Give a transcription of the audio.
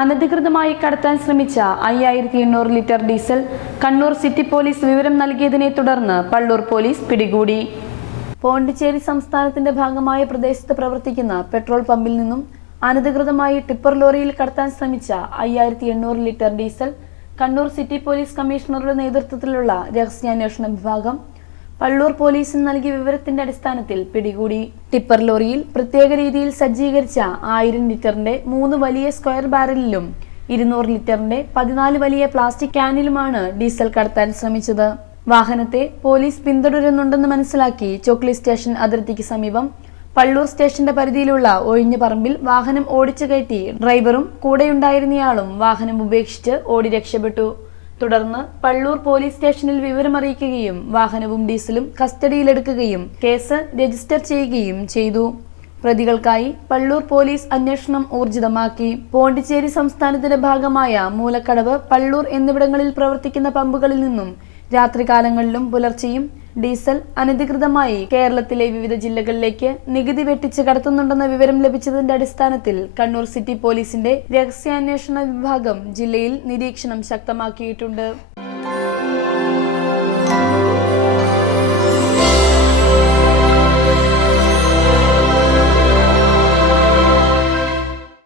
അനധികൃതമായി കടത്താൻ ശ്രമിച്ച അയ്യായിരത്തി എണ്ണൂറ് litre diesel Kannur city police വിവരം നൽകിയതിനെ തുടർന്ന് പള്ളൂർ പോലീസ് പിടികൂടി. പോണ്ടിച്ചേരി സംസ്ഥാനത്തിന്റെ ഭാഗമായ പ്രദേശത്ത് പ്രവർത്തിക്കുന്ന പെട്രോൾ പമ്പിൽ നിന്നും അനധികൃതമായി ടിപ്പർ ലോറിയിൽ കടത്താൻ ശ്രമിച്ച അയ്യായിരത്തി എണ്ണൂറ് litre diesel Kannur city police കമ്മീഷണറുടെ നേതൃത്വത്തിലുള്ള രഹസ്യാന്വേഷണ വിഭാഗം പള്ളൂർ പോലീസിന് നൽകിയ വിവരത്തിന്റെ അടിസ്ഥാനത്തിൽ പിടികൂടി. ടിപ്പർ ലോറിയിൽ പ്രത്യേക രീതിയിൽ സജ്ജീകരിച്ച ആയിരം ലിറ്ററിന്റെ മൂന്ന് വലിയ സ്ക്വയർ ബാരലിലും ഇരുന്നൂറ് ലിറ്ററിന്റെ പതിനാല് വലിയ പ്ലാസ്റ്റിക് ക്യാനിലുമാണ് ഡീസൽ കടത്താൻ ശ്രമിച്ചത്. വാഹനത്തെ പോലീസ് പിന്തുടരുന്നുണ്ടെന്ന് മനസ്സിലാക്കി ചോക്ലി സ്റ്റേഷൻ അതിർത്തിക്ക് സമീപം പള്ളൂർ സ്റ്റേഷന്റെ പരിധിയിലുള്ള ഒഴിഞ്ഞ പറമ്പിൽ വാഹനം ഓടിച്ചു കയറ്റി ഡ്രൈവറും കൂടെയുണ്ടായിരുന്നയാളും വാഹനം ഉപേക്ഷിച്ച് ഓടി രക്ഷപ്പെട്ടു. തുടർന്ന് പള്ളൂർ പോലീസ് സ്റ്റേഷനിൽ വിവരമറിയിക്കുകയും വാഹനവും ഡീസലും കസ്റ്റഡിയിലെടുക്കുകയും കേസ് രജിസ്റ്റർ ചെയ്യുകയും ചെയ്തു. പ്രതികൾക്കായി പള്ളൂർ പോലീസ് അന്വേഷണം ഊർജിതമാക്കി. പോണ്ടിച്ചേരി സംസ്ഥാനത്തിന്റെ ഭാഗമായ മൂലക്കടവ് പള്ളൂർ എന്നിവിടങ്ങളിൽ പ്രവർത്തിക്കുന്ന പമ്പുകളിൽ നിന്നും രാത്രികാലങ്ങളിലും പുലർച്ചെയും ഡീസൽ അനധികൃതമായി കേരളത്തിലെ വിവിധ ജില്ലകളിലേക്ക് നികുതി വെട്ടിച്ച് കടത്തുന്നുണ്ടെന്ന വിവരം ലഭിച്ചതിന്റെ അടിസ്ഥാനത്തിൽ കണ്ണൂർ സിറ്റി പോലീസിന്റെ രഹസ്യാന്വേഷണ വിഭാഗം ജില്ലയിൽ നിരീക്ഷണം ശക്തമാക്കിയിട്ടുണ്ട്.